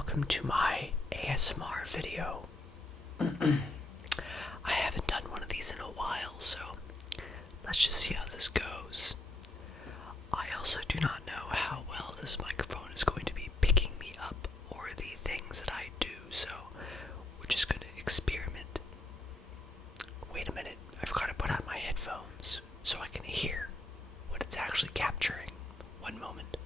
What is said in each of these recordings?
welcome to my ASMR video. I haven't done one of these in a while, so let's just see how this goes. I also do not know how well this microphone is going to be picking me up or the things that I do, so we're just going to experiment. Wait a minute, I've got to put on my headphones so I can hear what it's actually capturing. One moment.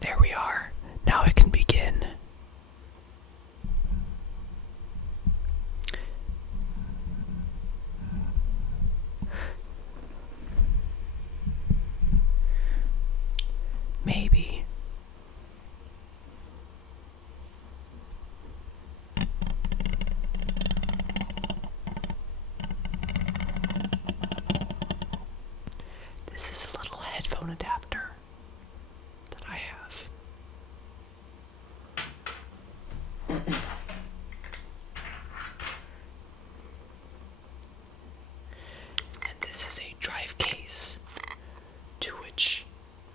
There we are. Now I can begin. Maybe. This is a little headphone adapter that I have. And this is a drive case to which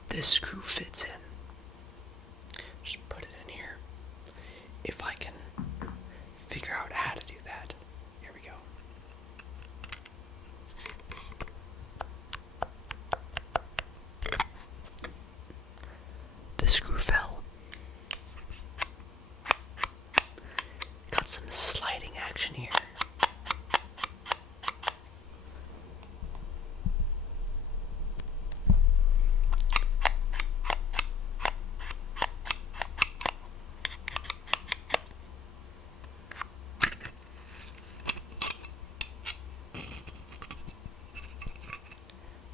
this screw fits in. Just put it in here. If I can figure out how to do that. Here we go. The screw fell. Got some sliding action here.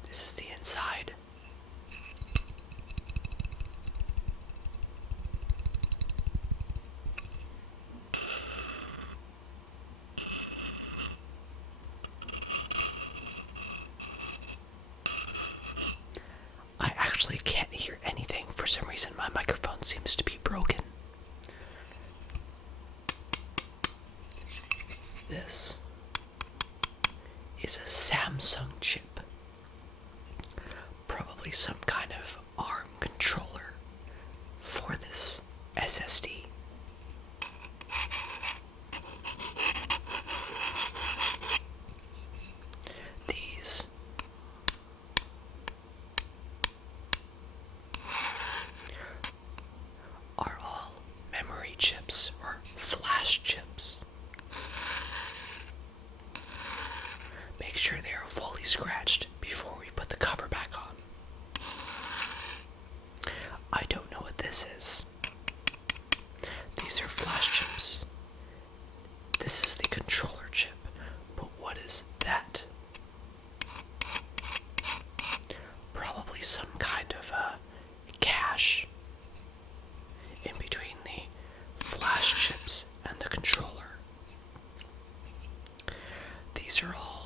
This is the inside. I actually can't hear anything. For some reason, my microphone seems to be broken. This is a Samsung chip. Probably some kind of ARM controller for this SSD. These are all memory chips or flash chips. Make sure they are fully scratched before we put the cover back on. I don't know what this is. These are flash chips. This is the controller chip, but what is that? Probably some kind of cache in between the flash chips and the controller. These are all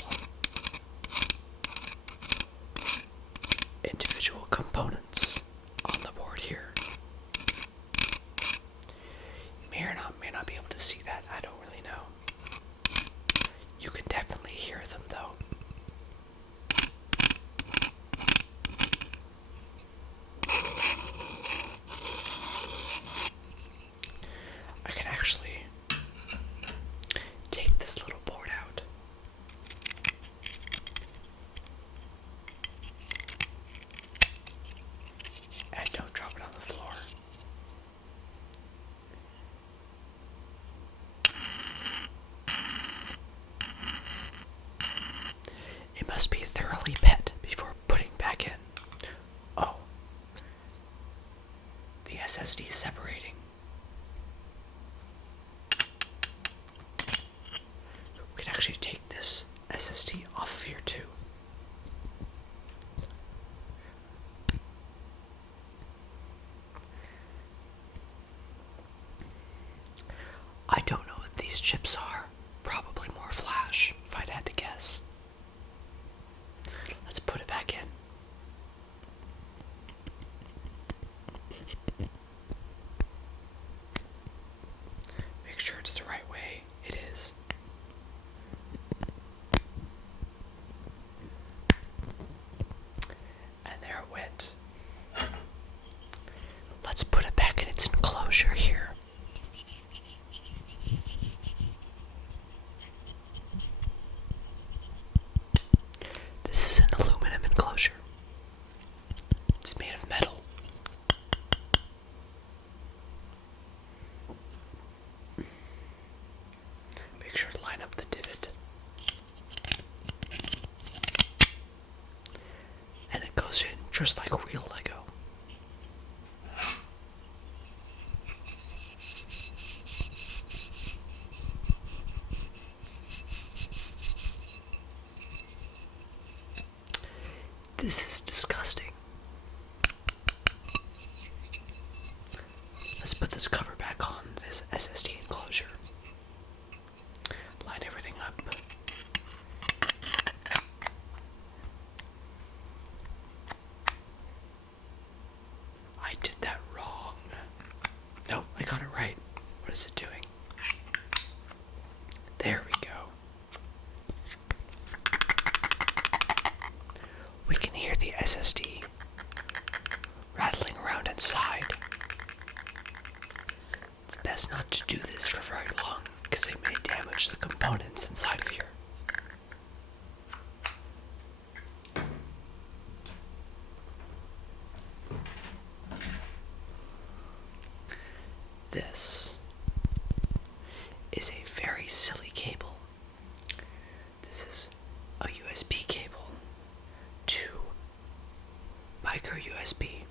individual components on the board here. You may not be able to see that, I don't really know. You can definitely hear them though. I can actually take this little board out. actually take this SSD off of here too. I don't know what these chips are. Probably more flash, if I'd had to guess. Let's put it back in. Make sure it's the right way. It is. And there it went. Let's put it back in its enclosure here. This is an aluminum enclosure. It's made of metal. Make sure to line up the divot. And it goes in just like real Lego. This is disgusting. Let's put this cover back on this SSD enclosure. Line everything up. I did that wrong. No, I got it right. What is it doing? There we go. We can hear the SSD rattling around inside. It's best not to do this for very long, because it may damage the components inside of here. This is a very silly cable. This is a USB cable to micro USB.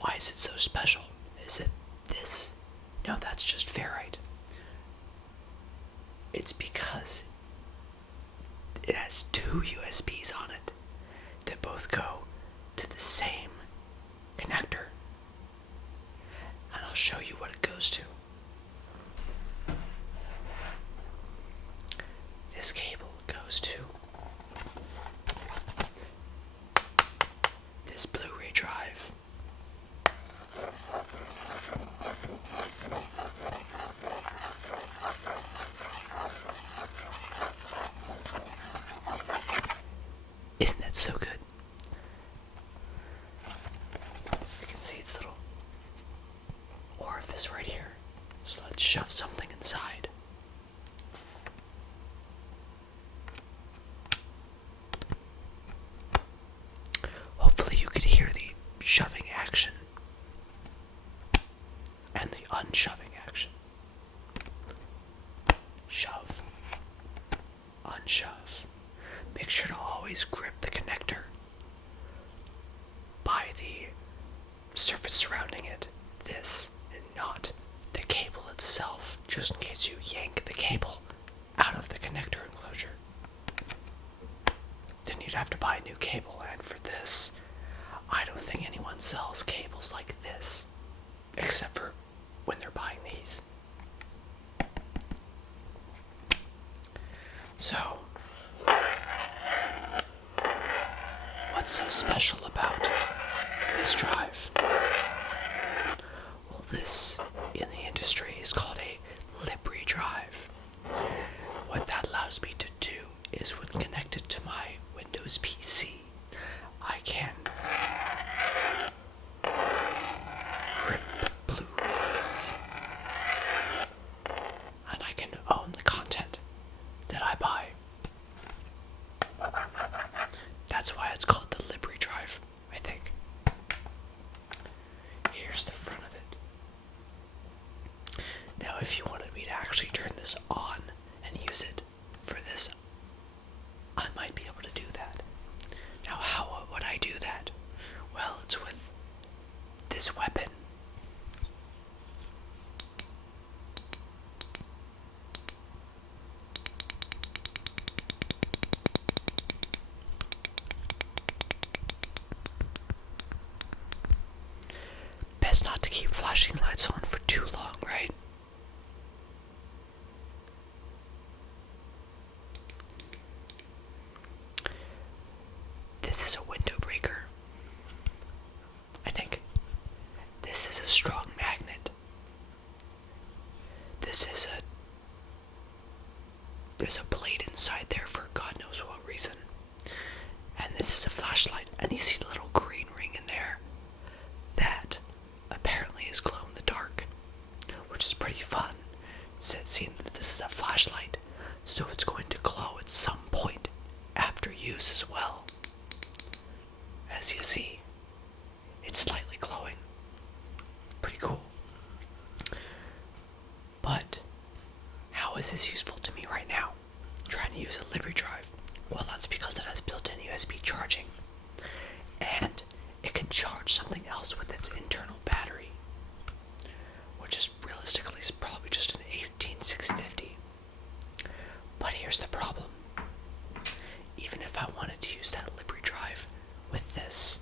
Why is it so special? Is it this? No, that's just ferrite. It's because it has two USBs on it that both go to the same connector. And I'll show you what it goes to. This cable goes to this Blu-ray drive. Isn't that so good? You can see its little orifice right here. So let's shove something inside. Hopefully you could hear the shoving action and the unshoving action. Shove. Unshove. Make sure to always grip the connector by the surface surrounding it, this, and not the cable itself, just in case you yank the cable out of the connector enclosure. Then you'd have to buy a new cable, and for this, I don't think anyone sells cables like this, except for when they're buying these. So, what's so special about this drive? Well, this in the industry is called a Libri drive. What that allows me to do is when connected to my Windows PC, I can rip Blu-rays and I can own the content that I buy. That's why it's called the Libri drive, I think. Here's the front of it. Now, if you wanted me to actually turn this on and use it for this, I might be able to do that. Now, how would I do that? Well, it's with this weapon. flashing lights on for too long, right? This is a window breaker. I think this is a strong magnet. There's a blade inside there for God knows what reason. And this is a flashlight, and you see the little green ring in there. That apparently is glow in the dark, which is pretty fun. Seeing that this is a flashlight, so it's going to glow at some point after use as well. As you see, it's slightly glowing. Pretty cool. But how is this useful to me right now? Trying to use a Liberty Drive. Well, that's because it has built-in USB charging. And it can charge something else with its internal battery, which is realistically probably just an 18650. But here's the problem. Even if I wanted to use that Liberty Drive with this,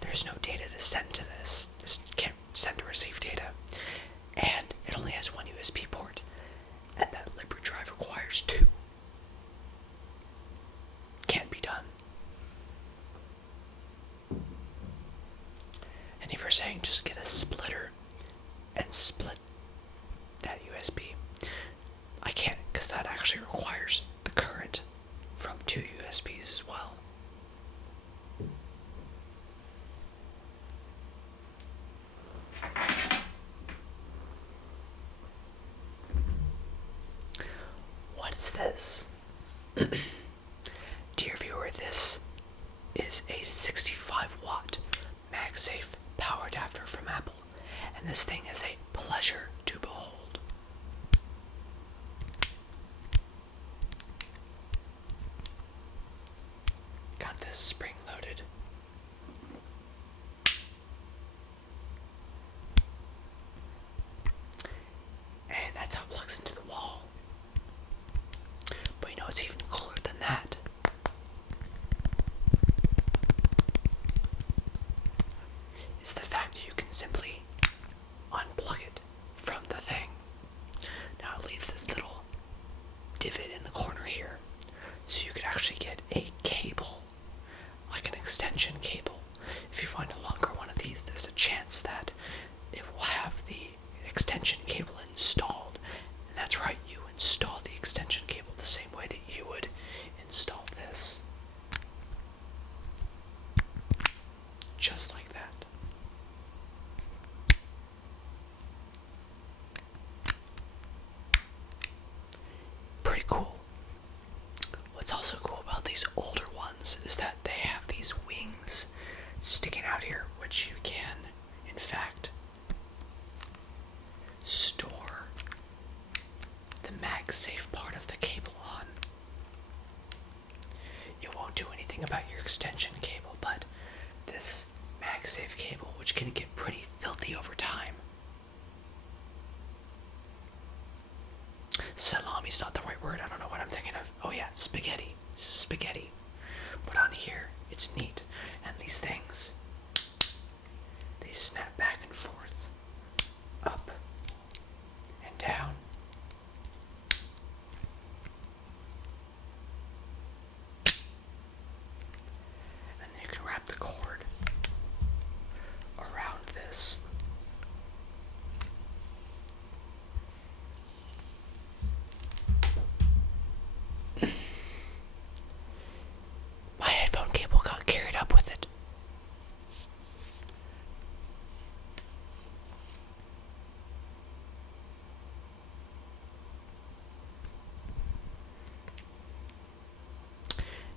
there's no data to send to this. This can't send or receive data. And it only has one USB port. And that Liberty Drive requires two. Can't be done. And if you're saying just get a splitter and split that USB, I can't, because that actually requires the current from two USBs as well. What is this? Dear viewer, this is a 65-watt MagSafe power adapter from Apple, and this thing is a pleasure to behold. Got this spring-loaded. And that's how it plugs into the wall. But you know what's even cooler than that? Is the fact that you can simply unplug it from the thing. Now it leaves this little divot in the corner here, so you could actually get a cable, like an extension cable. If you find a longer one of these, there's a chance that it will have the extension cable installed. And that's right, you install the extension cable the same way that you would install this. Just like that. Pretty cool. What's also cool about these older ones is that they have these wings sticking out here, which you can, in fact, store the MagSafe part of the cable on. It won't do anything about your extension cable, but this MagSafe cable, which can get pretty filthy over time. Salami's not the right word. I don't know what I'm thinking of. Oh yeah, spaghetti. Spaghetti. But on here, it's neat. And these things, they snap back and forth, up and down. And then you can wrap the cord around this. My headphone cable got carried up with it.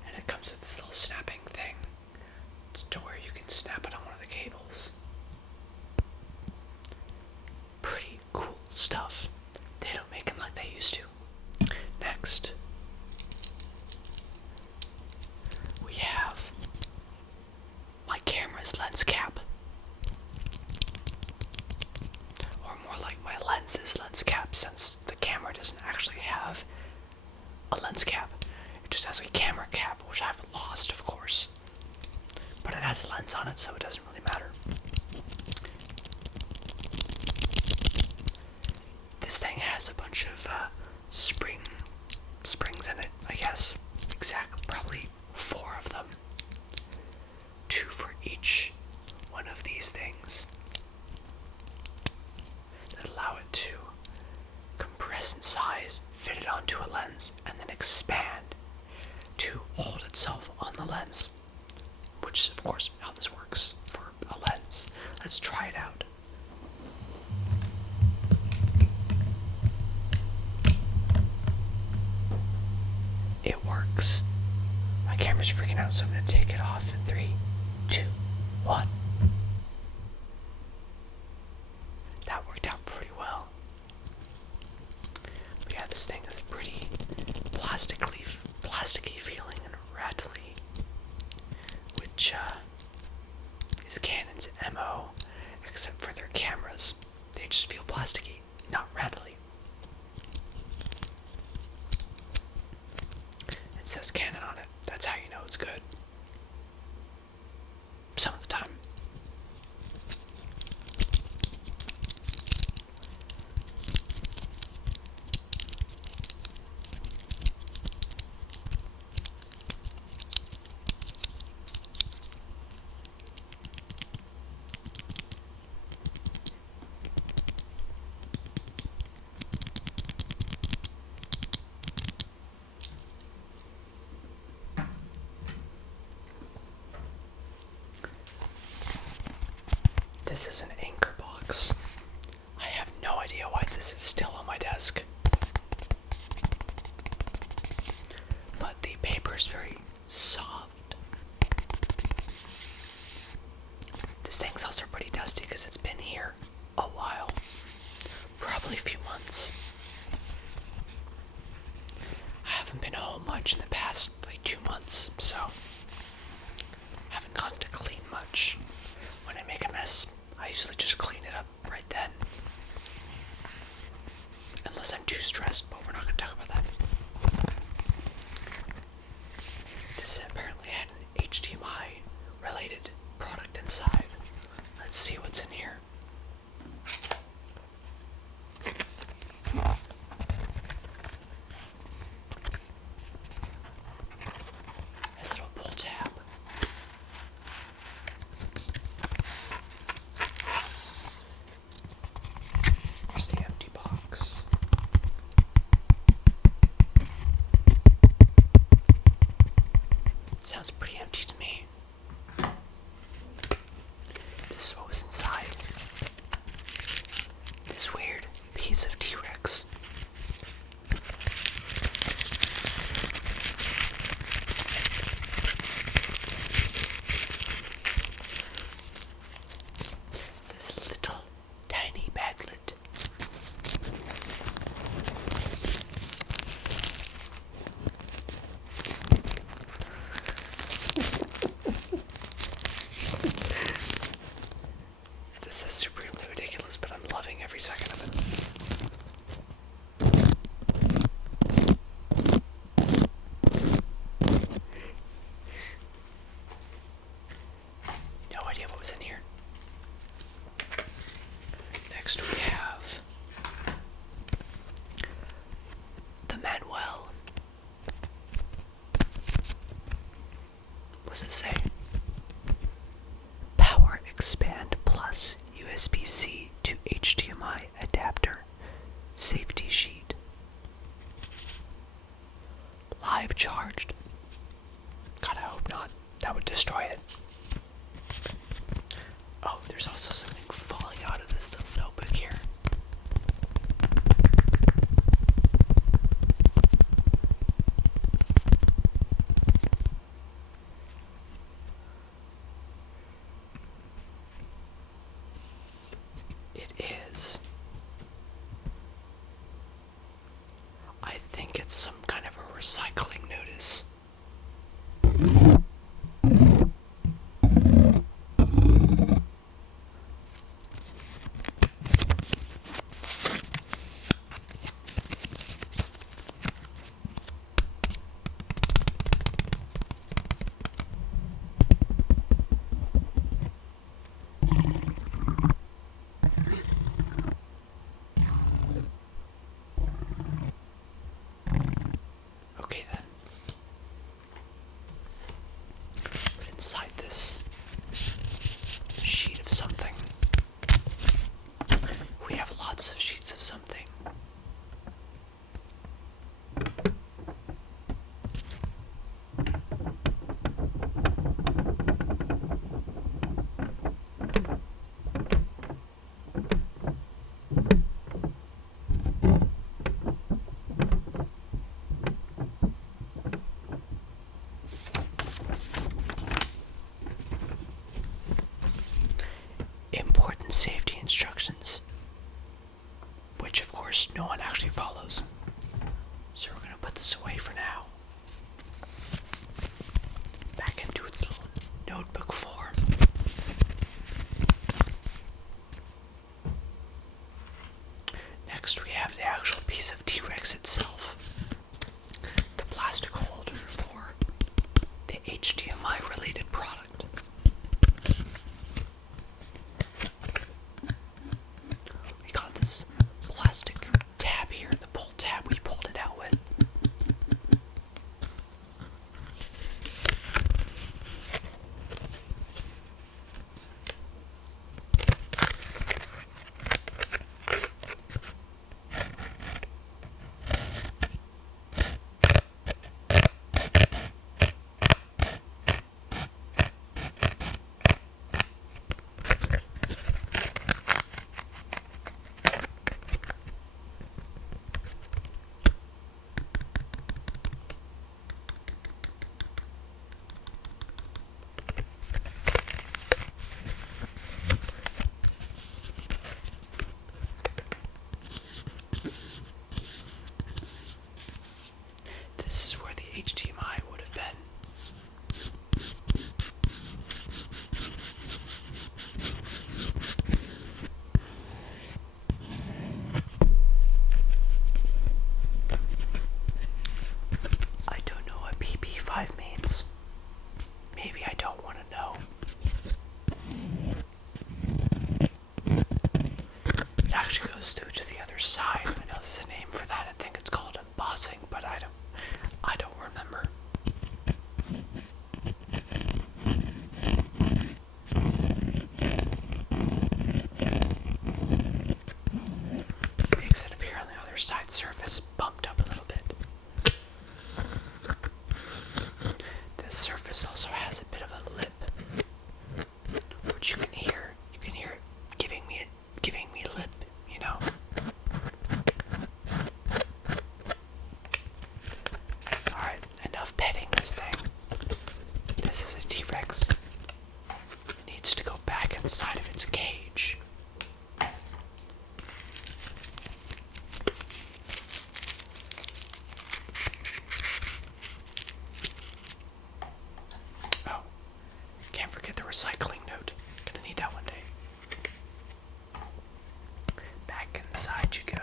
And it comes with this little snapping thing to where you can snap it on one of the cables. Pretty cool stuff. They don't make them like they used to. Next, we have my camera's lens cap. Or more like my lens's lens cap, since the camera doesn't actually have a lens cap. It just has a camera cap, which I've lost, of course. But it has a lens on it, so it doesn't really matter. has a bunch of springs in it, I guess. Probably 4 of them. 2 for each one of these things that allow it to compress in size, fit it onto a lens, and then expand to hold itself on the lens, which is of course how this works for a lens. Let's try it out. It works. My camera's freaking out, so I'm going to take it off in 3, 2, 1. That worked out pretty well. But yeah, this thing is pretty plasticky feeling and rattly, which is Canon's MO, except for their cameras. They just feel plasticky, not rattly. It says Canon on it. That's how you know it's good. Some of the time. This is an anchor box. I have no idea why this is still on my desk. But the paper is very soft. This thing's also pretty dusty because it's been here a while. Probably a few months. I haven't been home much in the past 2 months, so I haven't gotten to clean much. When I make a mess, I usually just clean it up right then. Unless I'm too stressed, but we're not going to talk about that. This apparently had an HDMI related product inside. Let's see what's in here. This little pull tab. Here's the empty box. Sounds pretty empty to me. This is what was inside. This weird piece of T-Rex. This little tiny baglet. This is super ridiculous, but I'm loving every second of it. No idea what was in here. Next we have the manual. What does it say? Power Expand Plus USB-C to HDMI adapter. Safety sheet. Live charged. God, I hope not. That would destroy it. Oh, there's also something falling out of this little notebook here. It is. I think it's some kind of a recycling notice. actually follows. So we're going to put this away for now. Back into its little notebook form. Next we have the actual piece of T-Rex itself. The plastic holder for the HDMI related product. We got this plastic tab here, the pull tab we pulled it out with. This is where the HDMI would have been. I don't know what PP5 means. Maybe I don't want to know. It actually goes through to the other side. I know there's a name for that. I think it's called embossing, but I don't remember. Makes it appear on the other side surface bumped up a little bit. This surface also has a bit of a lip, which you can hear. You can hear it giving me lip, you know. Alright, enough petting this thing. This is a T-Rex. It needs to go back inside of its cage. Oh, can't forget the recycling note. Gonna need that one day. Back inside you go.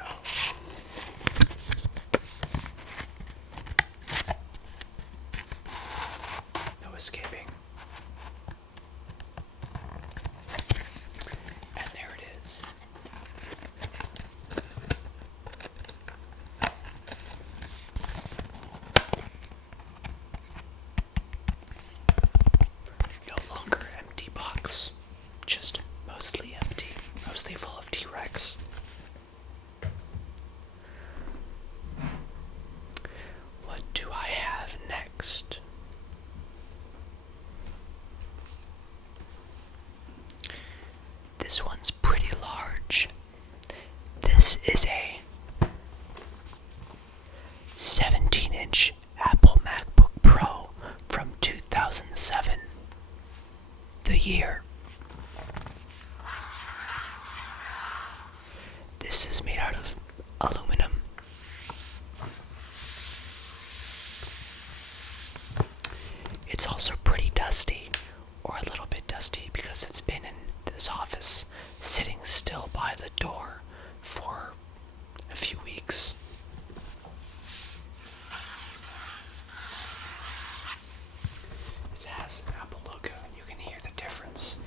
No escaping. And there it is. No longer empty box. Just mostly empty. Mostly full of T-Rex. What do I have next? This one's pretty large. This is a 17-inch Apple MacBook Pro from 2007. The year. This is made out of aluminum. It's also pretty dusty, or a little bit dusty, because it's been in this office sitting still by the door for a few weeks. It has an Apple logo, and you can hear the difference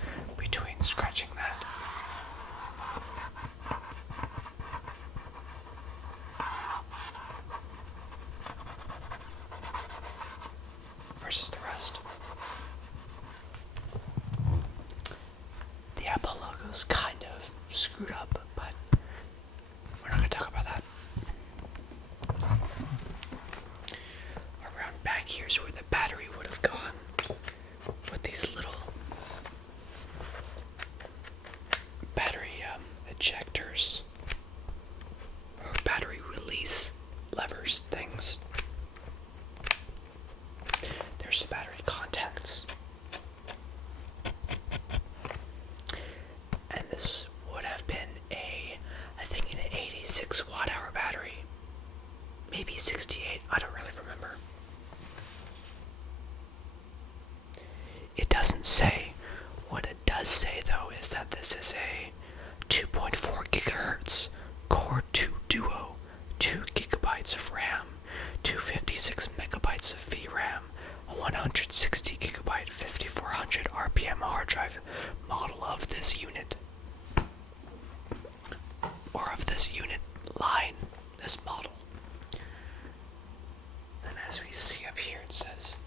maybe 68, I don't really remember. It doesn't say. What it does say, though, is that this is a 2.4 gigahertz Core 2 Duo, 2 gigabytes of RAM, 256 megabytes of VRAM, a 160 gigabyte 5400 RPM hard drive model of this unit. Or of this unit line, this model. And as we see up here, it says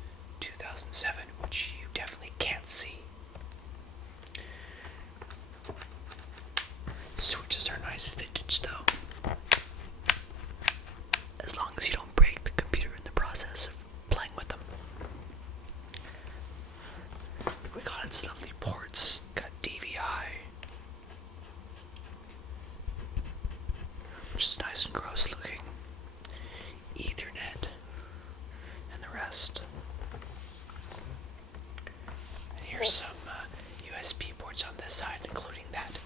2007, which you definitely can't see. Switches are nice vintage though. As long as you don't break the computer in the process of playing with them. We got its lovely ports, got DVI, which is nice and gross looking, Ethernet, and the rest. And here's some USB ports on this side, including that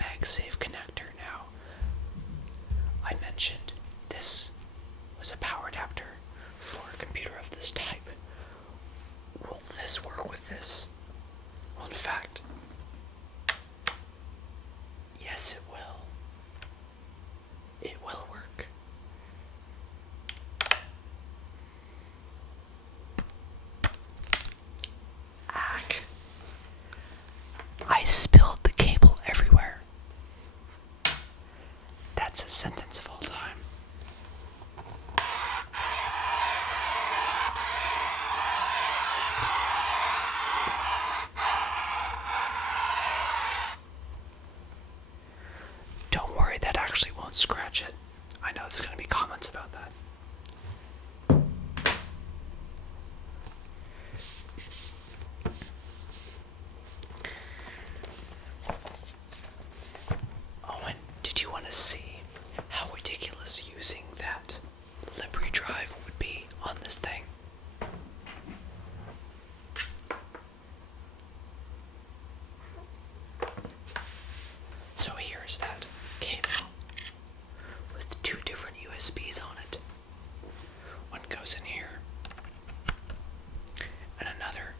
MagSafe connector. Now, I mentioned this was a power adapter for a computer of this type. Will this work with this? Well, in fact, yes, it will. It will work. Ack. I spilled the cable everywhere. That's a sentence of all time. Don't worry, that actually won't scratch it. I know there's going to be comments about that. Oh, and did you want to see how ridiculous using that Libri drive would be on this thing? So here's that cable with two different USBs on it. One goes in here, and another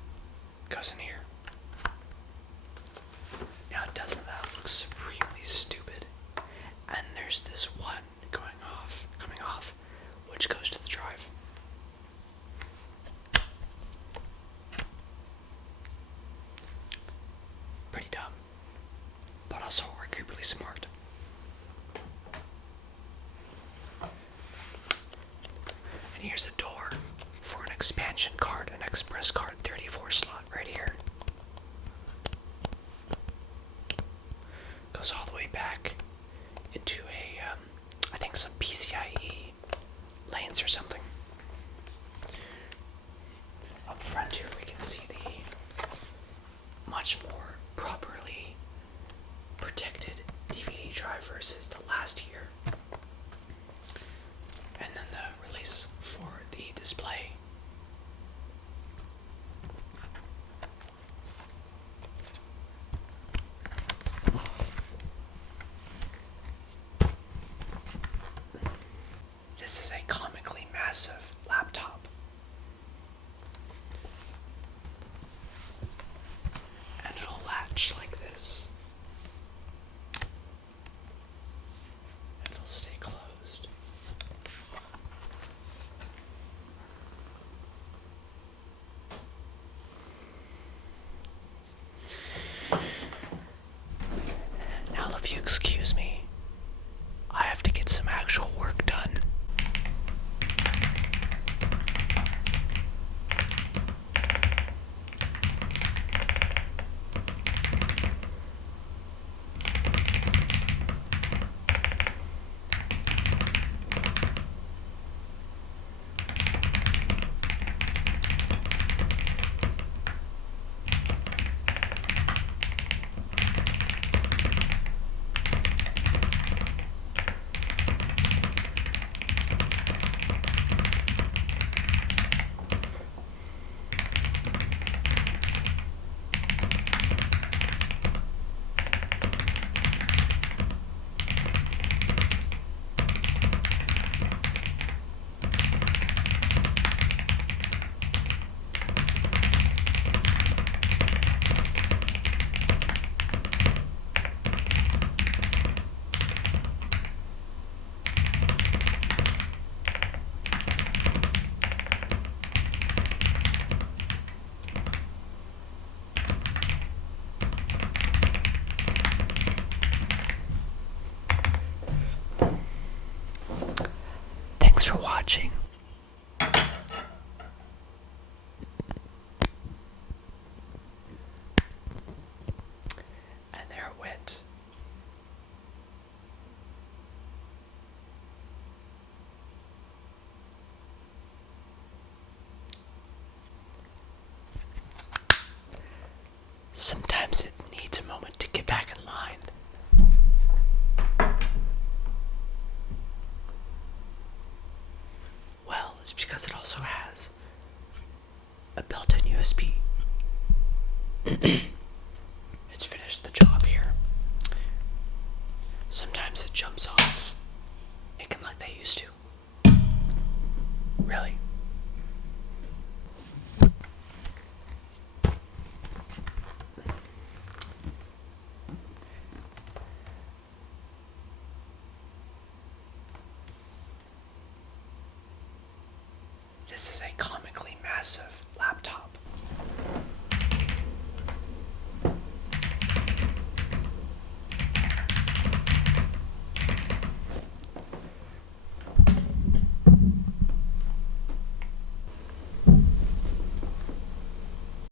goes in here. Now, doesn't that look supremely stupid? And there's this one coming off, which goes to the drive. Pretty dumb, but also arguably smart. And here's a door for an expansion card, an express card 34 slot right here. Goes all the way back into I think some PCIe lanes or something. Up front here we can see the much more properly protected DVD drive versus the last year. And then the release for the display. This is a comically massive laptop. And it'll latch like this. And it'll stay closed. Now, if you excuse me, I have to get some actual work done. watching. And there it went. Sometimes it needs a moment to get back in line. Well, it's because it also has a built-in USB. It's finished the job here. Sometimes it jumps off, thinking like they used to. Really? This is a comically massive laptop.